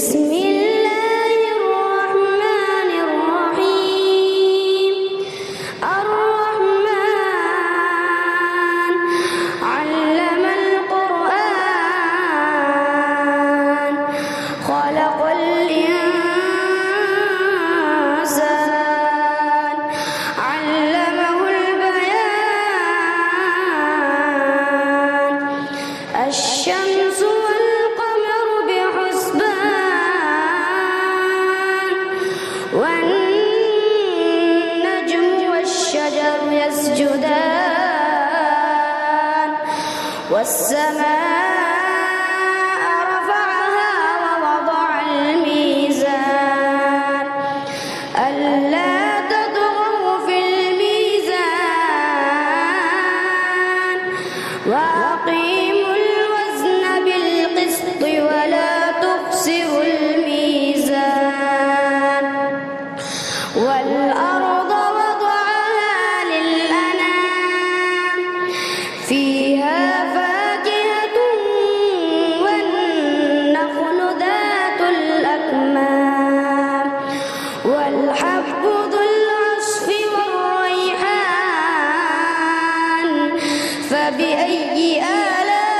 بسم الله الرحمن الرحيم الرحمن علم القرآن خلق الإنسان علمه البيان الشمس والقمر بحسبان والنجم والشجر يسجدان والسماء رفعها ووضع الميزان ألا تطغوا في الميزان وأقيموا الوزن بالقسط ولا تخسروا الميزان والأرض وضعها للأنام فيها فاكهة والنخل ذات الأكمام والحب ذو العصف والريحان فبأي آلاء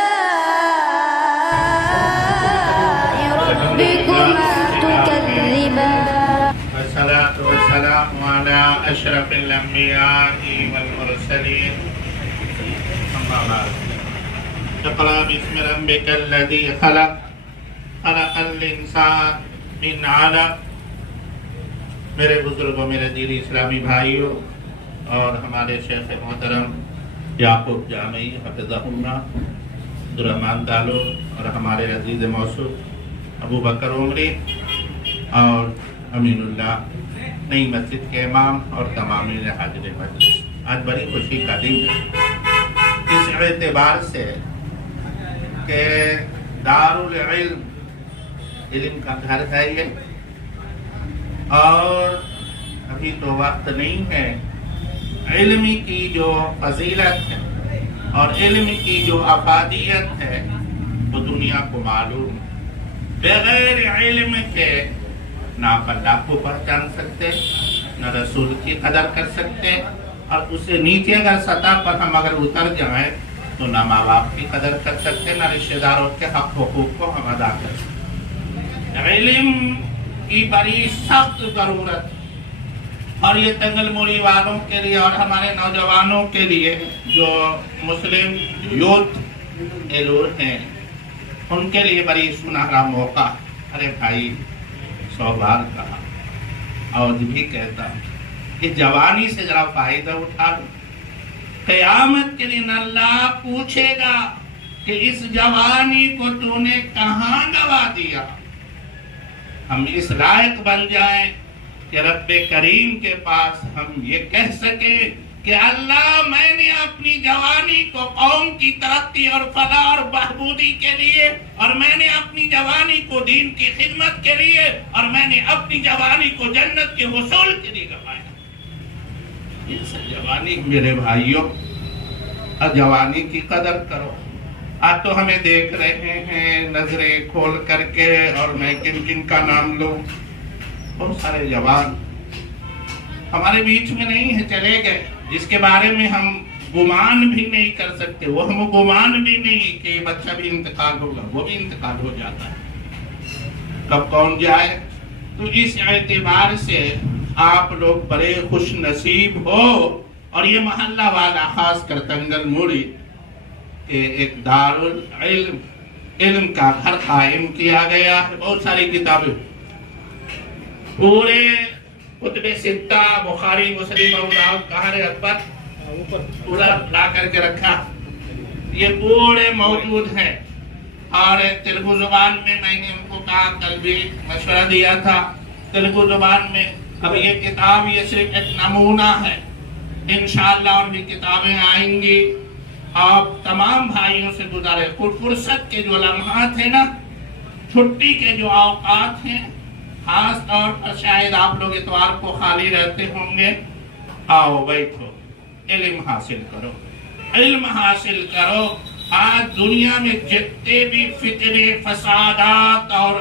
ربكما تكذبان والصلاة والسلام على أشرف الأنبياء والمرسلين أما بعد اقرأ باسم ربك الذي خلق خلق الإنسان من علق میرے بزرگوں میرے دینی اسلامی بھائیوں اور ہمارے شیخ محترم یعقوب جامعی حفظہ اللہ عبدالرحمن دالو اور ہمارے عزیز موصوف ابو بکر عمری اور امین اللہ نئی مسجد کے امام اور تمام حاضر مجلس، آج بڑی خوشی کا دن ہے اس اعتبار سے کہ دارالعلم علم کا گھر ہے یہ، اور ابھی تو وقت نہیں ہے۔ علم کی جو فضیلت ہے اور علم کی جو افادیت ہے وہ دنیا کو معلوم ہے۔ بغیر علم کے نہ آپ اللہ کو پہچان سکتے، نہ رسول کی قدر کر سکتے، اور اس سے نیچے اگر سطح پر ہم اگر اتر جائیں تو نہ ماں باپ کی قدر کر سکتے، نہ رشتہ داروں کے حق حقوق کو ہم ادا کر سکتے۔ علم کی بڑی سخت ضرورت، اور یہ تنگل موری والوں کے لیے اور ہمارے نوجوانوں کے لیے جو مسلم یوتھ ایلور ہیں ان کے لیے بڑی سنہرا موقع۔ ارے بھائی 100 بار کہا اور بھی کہتا ہوں کہ جوانی سے ذرا فائدہ اٹھا لو۔ قیامت کے دن اللہ پوچھے گا کہ اس جوانی کو تو نے کہاں گوا دیا۔ ہم اس لائق بن جائیں کہ رب کریم کے پاس ہم یہ کہہ سکیں کہ اللہ میں نے اپنی جوانی کو قوم کی ترقی اور فلاح اور بہبودی کے لیے، اور میں نے اپنی جوانی کو دین کی خدمت کے لیے، اور میں نے اپنی جوانی کو جنت کے حصول کے لیے گوایا۔ اس جوانی میرے بھائیوں، جوانی کی قدر کرو۔ آج تو ہمیں دیکھ رہے ہیں نظریں کھول کر کے، اور میں کن کن کا نام لوں، بہت سارے جوان ہمارے بیچ میں نہیں ہیں، چلے گئے، جس کے بارے میں ہم گمان بھی نہیں کر سکتے۔ وہ ہم گمان بھی نہیں کہ یہ بچہ بھی انتقال ہوگا، وہ بھی انتقال ہو جاتا ہے، کب کون جائے۔ تو اس اعتبار سے آپ لوگ بڑے خوش نصیب ہو، اور یہ محلہ والا خاص کر تنگل موری کہ ایک دارالعلم علم کا گھر قائم کیا گیا ہے۔ بہت ساری کتابیں، پورے کتب ستہ، بخاری، مسلم، ابو داؤد، قہر اکبر پورا لا کر کے رکھا، یہ پورے موجود ہیں۔ اور تیلگو زبان میں میں نے ان کو کہا، کل بھی مشورہ دیا تھا تیلگو زبان میں۔ اب یہ کتاب یہ صرف ایک نمونہ ہے، انشاءاللہ اور بھی کتابیں آئیں گی۔ آپ تمام بھائیوں سے گزارے، فرصت کے جو لمحات ہیں نا، چھٹی کے جو اوقات ہیں، خاص طور پر شاید آپ لوگ اتوار کو خالی رہتے ہوں گے، آؤ بیٹھو، علم حاصل کرو، علم حاصل کرو۔ آج دنیا میں جتنے بھی فتنے، فسادات اور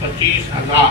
25,000,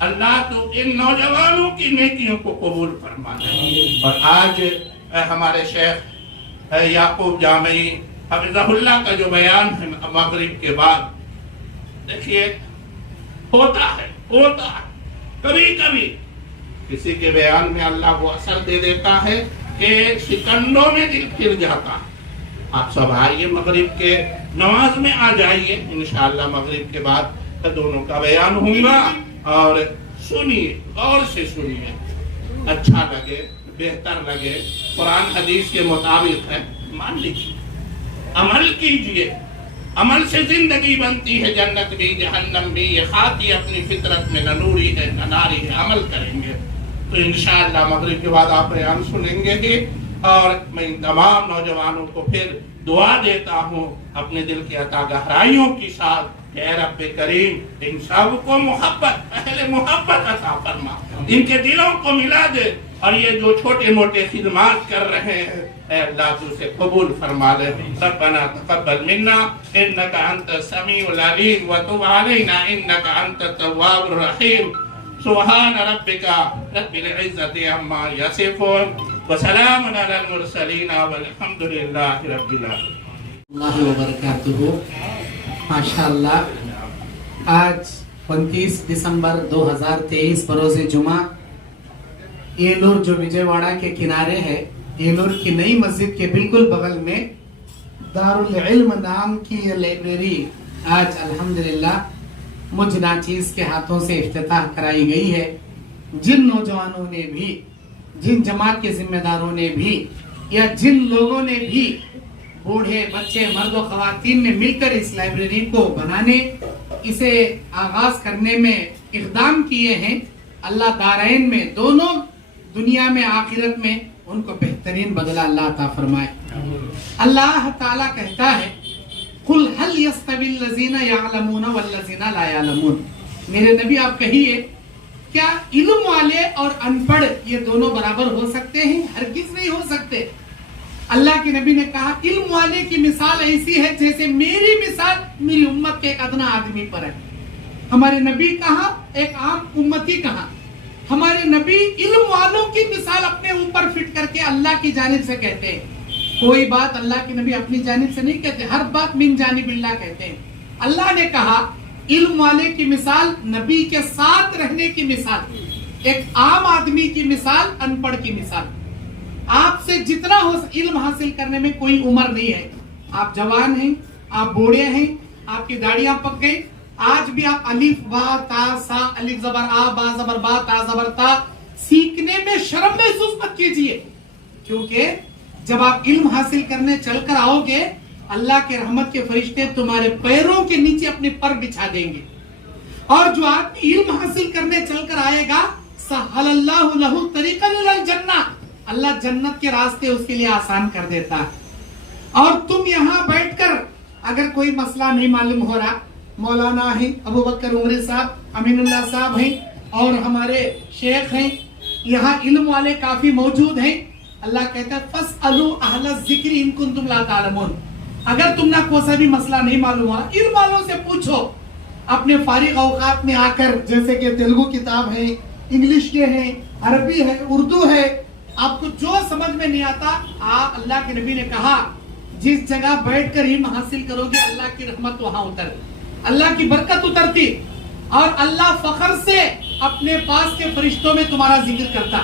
اللہ تو ان نوجوانوں کی نیکیوں کو قبول فرما لے۔ اور آج ہمارے شیخ یعقوب جامعی حفظہ اللہ کا جو بیان ہے مغرب کے بعد، دیکھیے ہوتا ہے کبھی کبھی کسی کے بیان میں اللہ وہ اثر دے دیتا ہے کہ سکنڈوں میں دل پھر جاتا ہے۔ آپ سب آئیے، مغرب کے نماز میں آ جائیے، انشاءاللہ مغرب کے بعد دونوں کا بیان ہوگا، اور سنیے، غور سے سنیے، اچھا لگے بہتر لگے، قرآن حدیث کے مطابق ہے مان لیجیے، عمل کیجیے، عمل سے زندگی بنتی ہے، جنت بھی جہنم بھی، یہ خاکی اپنی فطرت میں نہ نوری ہے نہ ناری ہے، عمل کریں گے تو انشاءاللہ مغرب کے بعد آپ بیان سنیں گے ہی۔ اور میں ان تمام نوجوانوں کو پھر دعا دیتا ہوں اپنے دل کی عطا گہرائیوں کی ساتھ کہ اے رب کریم ان سب کو محبت، پہلے محبت عطا فرما، ان کے دلوں کو ملا دے، اور یہ جو چھوٹے موٹے خدمات کر رہے ہیں اے اللہ تو اسے قبول فرما لے۔ ربنا تقبل منا انك انت السميع العليم وتب علينا انك انت التواب الرحيم۔ سبحان ربك رب العزة عما يصفون وسلام على المرسلين والحمد لله رب العالمين۔ اللہ وبرکاتہ۔ ماشاءاللہ آج 29 دسمبر 2023 بروز جمعہ، ایلور جو وجے واڑہ کے کنارے ہے، ایلور کی نئی مسجد کے بالکل بغل میں دارالعلم نام کی یہ لائبریری آج الحمدللہ مجھ ناچیز کے ہاتھوں سے افتتاح کرائی گئی ہے۔ جن نوجوانوں نے بھی، جن جماعت کے ذمہ داروں نے بھی، یا جن لوگوں نے بھی، بوڑھے بچے مرد و خواتین نے مل کر اس لائبریری کو بنانے، اسے آغاز کرنے میں اقدام کیے ہیں، اللہ دارین میں، دونوں دنیا میں آخرت میں ان کو بہترین بدلہ اللہ عطا فرمائے۔ اللہ تعالیٰ کہتا ہے قُلْ هَلْ يَسْتَوِي الَّذِينَ يَعْلَمُونَ وَالَّذِينَ لَا يَعْلَمُونَ۔ میرے نبی آپ کہیے کیا علم والے اور ان پڑھ یہ دونوں برابر ہو سکتے ہیں؟ ہرگز نہیں ہو سکتے۔ اللہ کے نبی نے کہا علم والے کی مثال ایسی ہے جیسے میری مثال میری امت کے ایک ادنا آدمی پر ہے۔ ہمارے نبی کہاں، ایک عام امتی کہاں؟ ہمارے نبی علم والوں کی مثال اپنے اوپر فٹ کر کے اللہ کی جانب سے کہتے ہیں۔ کوئی بات اللہ کے نبی اپنی جانب سے نہیں کہتے، ہر بات من جانب اللہ کہتے ہیں۔ اللہ نے کہا علم والے کی مثال نبی کے ساتھ رہنے کی مثال، ایک عام آدمی کی مثال ان پڑھ کی مثال۔ آپ سے جتنا ہو علم حاصل کرنے میں کوئی عمر نہیں ہے، آپ جوان ہیں، آپ بوڑھے ہیں، آپ کی داڑیاں پک گئی، آج بھی آپ الف با تا سا، الف زبر آ با زبر با تا زبر تا سیکھنے میں شرم محسوس مت کیجئے، کیونکہ جب آپ علم حاصل کرنے چل کر آؤ گے اللہ کے رحمت کے فرشتے تمہارے پیروں کے نیچے اپنے پر بچھا دیں گے، اور جو آدمی علم حاصل کرنے چل کر آئے گا سہل اللہ لہ طریقا الی الجنہ، اللہ جنت کے راستے اس کے لیے آسان کر دیتا ہے۔ اور تم یہاں بیٹھ کر اگر کوئی مسئلہ نہیں معلوم ہو رہا، مولانا ہیں، ابو بکر عمری صاحب، امین اللہ صاحب ہیں، اور ہمارے شیخ ہیں، یہاں علم والے کافی موجود ہیں۔ اللہ کہتا ہے فَاسْأَلُوا أَهْلَ الذِّكْرِ إِن كُنتُمْ لَا تَعْلَمُونَ۔ اگر تم نہ کوئی سا بھی مسئلہ نہیں معلوم ہوا، علم والوں سے پوچھو، اپنے فارغ اوقات میں آ کر، جیسے کہ تیلگو کتاب ہے، انگلش کے ہیں، عربی ہے، اردو ہے، آپ کو جو سمجھ میں نہیں آتا، اللہ کے نبی نے کہا جس جگہ بیٹھ کر علم حاصل کرو گے اللہ کی رحمت وہاں اتر، اللہ کی برکت اترتی، اور اللہ فخر سے اپنے پاس کے فرشتوں میں تمہارا ذکر کرتا،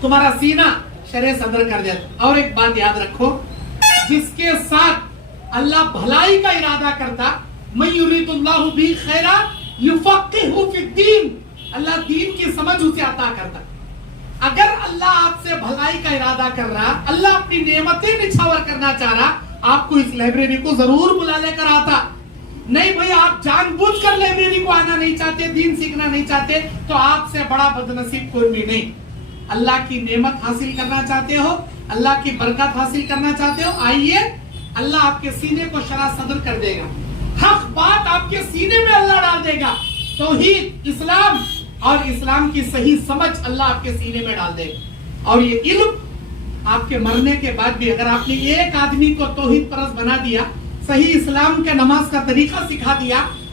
تمہارا سینہ شرح صدر کر دیتا۔ اور ایک بات یاد رکھو، جس کے ساتھ اللہ بھلائی کا ارادہ کرتا، مَن یُرِیدُ اللَّهُ بِهِ خَیْرًا یُفَقِّهْهُ فِی الدِّین، اللہ دین کی سمجھ اسے عطا کرتا۔ اگر اللہ آپ سے بھلائی کا ارادہ کر رہا، اللہ اپنی نعمتیں نچھاور کرنا چاہ رہا، آپ کو اس لائبریری کو ضرور بلا لے کر آتا۔ نہیں بھئی آپ جان بوجھ کر لائبریری کو آنا نہیں چاہتے، دین سیکھنا نہیں چاہتے، تو آپ سے بڑا بدنصیب کوئی بھی نہیں۔ اللہ کی نعمت حاصل کرنا چاہتے ہو، اللہ کی برکت حاصل کرنا چاہتے ہو، آئیے، اللہ آپ کے سینے کو شرح صدر کر دے گا، حق بات آپ کے سینے میں اللہ ڈال دے گا، توحید، اسلام اور اسلام کی صحیح سمجھ اللہ آپ کے سینے میں ڈال دے گا۔ اور یہ علم آپ کے مرنے کے بعد بھی اگر آپ نے ایک آدمی کو توحید پرست بنا دیا، صحیح اسلام کے نماز کا طریقہ سکھا دیا،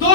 2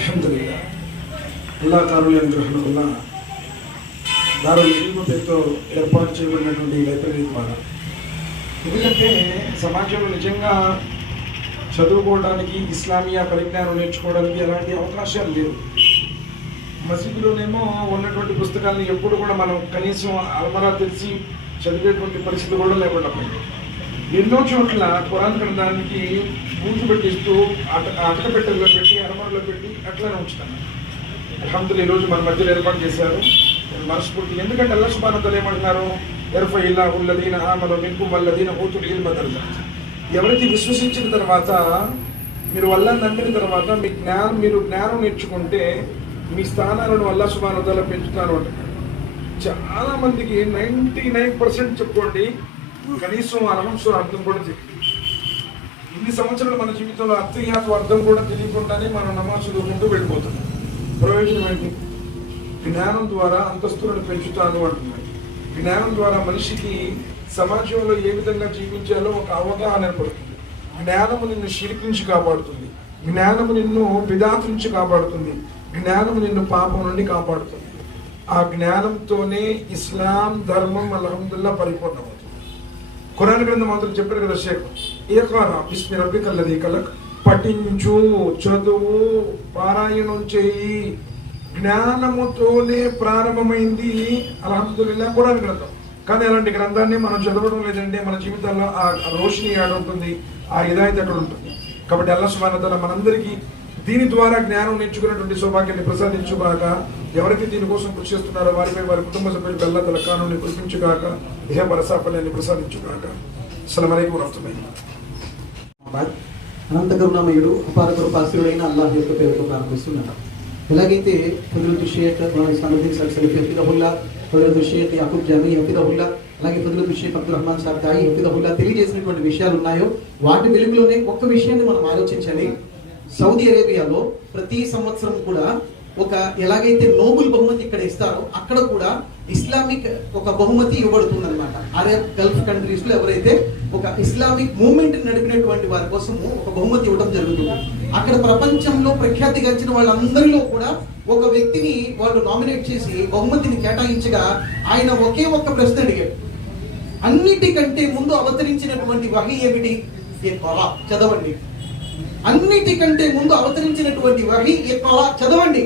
అల్హమ్దులిల్లాహ్, అల్లాహ్ తారుల అనుగ్రహం వల్ల దారుల్ ఇల్మ్ పేరుతో ఏర్పాటు చేయబడినటువంటి లైబ్రరీ ద్వారా ఎందుకంటే సమాజంలో నిజంగా చదువుకోవడానికి, ఇస్లామియా పరిజ్ఞానం నేర్చుకోవడానికి ఎలాంటి అవకాశాలు లేవు. మసీదులోనేమో ఉన్నటువంటి పుస్తకాలను ఎప్పుడు కూడా మనం కనీసం అల్మరా తెరిచి చదివేటువంటి పరిస్థితి కూడా లేకుండా పోయింది. ఎన్నో చోట్ల ఖురాన్ గ్రంథానికి బూజు పెట్టిస్తూ అటకపెట్టెల్లో పెట్టి, అరమరలో పెట్టి అట్లానే ఉంచుతాను. అల్హమ్దులిల్లాహ్ ఈరోజు మన మధ్యలో ఏర్పాటు చేశారు. మనస్ఫూర్తి, ఎందుకంటే అల్లాహ్ సుబ్హానహు వ తఆలా ఏమంటున్నారు? యర్ఫఇల్లాహు అల్లదీన ఆమను మిన్కుం వల్లదీన ఊతుల్ ఇల్మ దరజాత్. ఎవరైతే విశ్వసించిన తర్వాత, మీరు అల్లాహ్ని నమ్మిన తర్వాత మీరు జ్ఞానం నేర్చుకుంటే మీ స్థానాలను అల్లాహ్ సుబ్హానహు వ తఆలా పెంచుతారు అంటున్నారు. చాలా మందికి 99% చెప్పుకోండి కనీసం అల్హమ్దులిల్లాహ్ అర్థం కూడా తెలియదు. ఇన్ని సంవత్సరాలు మన జీవితంలో అర్థయాత అర్థం కూడా తెలియకుండానే మనం నమాజ్ చదువుకుంటూ వెళ్ళిపోతున్నాం. ప్రయోజనం ఏంటి? జ్ఞానం ద్వారా అంతస్తులను పెంచుతాను అంటున్నాడు. జ్ఞానం ద్వారా మనిషికి సమాజంలో ఏ విధంగా జీవించాలో ఒక అవగాహన ఏర్పడుతుంది. జ్ఞానము నిన్ను షిర్క్ నుంచి కాపాడుతుంది, జ్ఞానము నిన్ను బిదాత్ నుంచి కాపాడుతుంది, జ్ఞానము నిన్ను పాపం నుండి కాపాడుతుంది. ఆ జ్ఞానంతోనే ఇస్లాం ధర్మం అల్హమ్దులిల్లాహ్ పరిపూర్ణమవుతుంది. ఖురాన్ గ్రంథం మాత్రం చెప్పారు కదా షేఖ్, ఇఖ్రా బిస్మి రబ్బికల్ లదీ ఖలక్, పఠించు, చదువు, పారాయణం చేయి. జ్ఞానముతోనే ప్రారంభమైంది అల్హమ్దులిల్లాహ్ ఖురాన్ గ్రంథం. కానీ అలాంటి గ్రంథాన్ని మనం చదవడం లేదంటే మన జీవితాల్లో ఆ రోషిని ఆడ ఉంటుంది, ఆ హిదాయత్ అక్కడ ఉంటుంది. కాబట్టి అల్లాహ్ సుబ్హానహు వ తఆలా మనందరికీ దీని ద్వారా జ్ఞానం నేర్చుకునేటువంటి సౌభాగ్యాన్ని ప్రసాదించుగాక. ఎవరైతే దీనికోసం కృషి చేస్తున్నారో వారిపై, వారి కుటుంబ సభ్యులపై అల్లాహ్ తఆలా కానూని కురిపించుగాక, ఇహ పరసాఫల్యాన్ని ప్రసాదించుగాక. అస్సలాము అలైకుం వరహ్మతుల్లాహి. అనంత కరుణామయుడు అపార కృపాశీయుడైన అల్లాహ్ యొక్క పేరుతో ప్రారంభిస్తున్నాను. ఎలాగైతే ఫజలుతు షేఖ్ ఇస్లాముద్దీన్ సల్సలఫీ హఫిదహుల్లా, ఫజలుతు షేఖ్ యాకూబ్ జామీ హఫిదహుల్లా, అలాగే ఫజలుతు షేఖ్ అబ్దుల్ రహమాన్ సాబ్ దాయి హఫిదహుల్లా తెలియజేసినటువంటి విషయాలు ఉన్నాయో వాటి వెలుగులోనే ఒక్క విషయాన్ని మనం ఆలోచించాలి. సౌదీ అరేబియాలో ప్రతి సంవత్సరం కూడా ఒక ఎలాగైతే నోబెల్ బహుమతి ఇక్కడ ఇస్తారో అక్కడ కూడా ఇస్లామిక్ ఒక బహుమతి ఇవ్వబడుతుంది అనమాట. అరబ్ గల్ఫ్ కంట్రీస్ లో ఎవరైతే ఒక ఇస్లామిక్ మూవ్మెంట్ నడిపినటువంటి వారి కోసము ఒక బహుమతి ఇవ్వడం జరుగుతుంది. అక్కడ ప్రపంచంలో ప్రఖ్యాతిగాంచిన వాళ్ళందరిలో కూడా ఒక వ్యక్తిని వాళ్ళు నామినేట్ చేసి బహుమతిని కేటాయించగా ఆయన ఒకే ఒక్క ప్రశ్న అడిగాడు. అన్నిటికంటే ముందు అవతరించినటువంటి వహీ ఏమిటి? ఇఖ్రా, చదవండి. అన్నిటికంటే ముందు అవతరించినటువంటి వహీ ఇఖ్రా, చదవండి.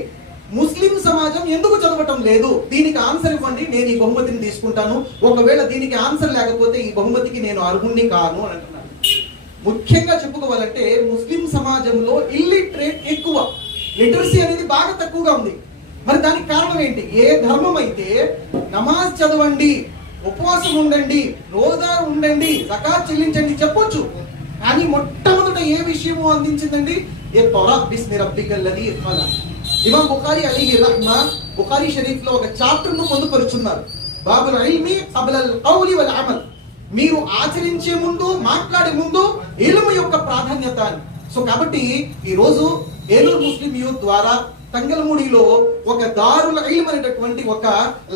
ముస్లిం సమాజం ఎందుకు చదవటం లేదు? దీనికి ఆన్సర్ ఇవ్వండి, నేను ఈ బహుమతిని తీసుకుంటాను. ఒకవేళ దీనికి ఆన్సర్ లేకపోతే ఈ బహుమతికి నేను అర్హుణ్ణి కాను అని అంటున్నాను. ముఖ్యంగా చెప్పుకోవాలంటే ముస్లిం సమాజంలో ఇల్లిటరేట్ ఎక్కువ, లిటరసీ అనేది బాగా తక్కువగా ఉంది. మరి దానికి కారణం ఏంటి? ఏ ధర్మం అయితే నమాజ్ చదవండి, ఉపవాసం ఉండండి, రోజా ఉండండి, జకాత్ చెల్లించండి చెప్పొచ్చు, కానీ మొట్టమొదట ఏ విషయము అందించిందండి? ఇఖ్రా బిస్మి రబ్బికల్ లదీ ఖలక్. ఇమాం బుఖారీ అలైహి రహ్మా బుఖారీ షరీఫ్ లో ఒక చాప్టర్ ను పొందుపరుచున్నారు. బాబుల్ ఇల్మి ఖబ్లల్ ఖౌలి వల్ అమల్. మీరు ఆచరించే ముందు, మాట్లాడే ముందు ఇల్ము యొక్క ప్రాధాన్యత. సో కాబట్టి ఈ రోజు ఏలూరు ముస్లిం యూత్ ద్వారా తంగలమూడిలో ఒక దారుల్ ఇల్మ్ అనేటటువంటి ఒక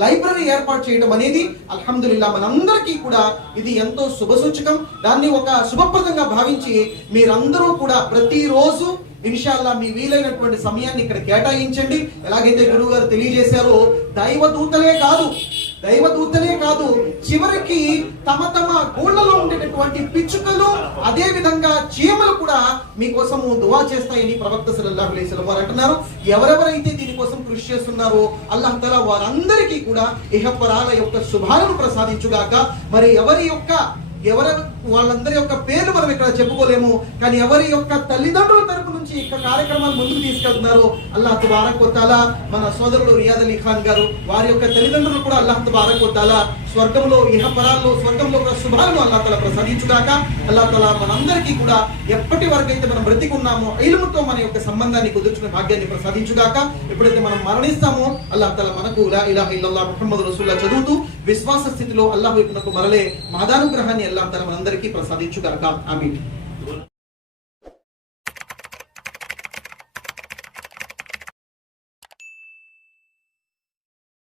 లైబ్రరీ ఏర్పాటు చేయడం అనేది అల్హమ్దులిల్లాహ్ మనందరికీ కూడా ఇది ఎంతో శుభసూచకం. దాన్ని ఒక శుభప్రదంగా భావించి మీరందరూ కూడా ప్రతిరోజు ఇన్షాల్లా మీ వీలైనటువంటి సమయాన్ని ఇక్కడ కేటాయించండి. ఎలాగైతే గురువు గారు తెలియజేశారో దైవదూతలే కాదు చివరికి తమ గోళ్లలో ఉండేటటువంటి పిచ్చుకలు, అదే విధంగా చీమలు కూడా మీకోసము దువా చేస్తాయని ప్రవక్త సల్లల్లాహు అలైహి వసల్లం వారు అంటున్నారు. ఎవరెవరైతే దీనికోసం కృషి చేస్తున్నారో అల్లాహ్ తఆలా వారందరికీ కూడా ఇహపరాల యొక్క శుభాలను ప్రసాదించుగాక. మరి వాళ్ళందరి యొక్క పేర్లు మనం ఇక్కడ చెప్పుకోలేము, కానీ ఎవరి యొక్క తల్లిదండ్రుల తరపు నుంచి ఇక కార్యక్రమాలు ముందుకు తీసుకెళ్తున్నారు అల్లాహ్ తబారక్ వ తఆలా మన సోదరుడు రియాద్ అలీ ఖాన్ గారు వారి యొక్క తల్లిదండ్రులు కూడా అల్లాహ్ తబారక్ వ తఆలా స్వర్గంలో ఇహపరాల్లో స్వర్గంలో శుభాలను అల్లాహ్ తఆలా ప్రసాదించుగాక. అల్లాహ్ తఆలా మనందరికీ కూడా ఎప్పటి వరకు అయితే మనం బ్రతికున్నామో ఇల్ముతో మన యొక్క సంబంధాన్ని కుదుర్చుకునే భాగ్యాన్ని ప్రసాదించుగాక. ఎప్పుడైతే మనం మరణిస్తామో అల్లాహ్ తఆలా మనకు లా ఇలాహ ఇల్లల్లాహ్ ముహమ్మద్ రసూలుల్లాహ్ చదువుతూ విశ్వాస స్థితిలో అల్లాహ్ వైపునకు మరలే మహదానుగ్రహాన్ని అల్లాహ్ తఆలా మనందరికీ ప్రసాదించుగాక. ఆమీన్.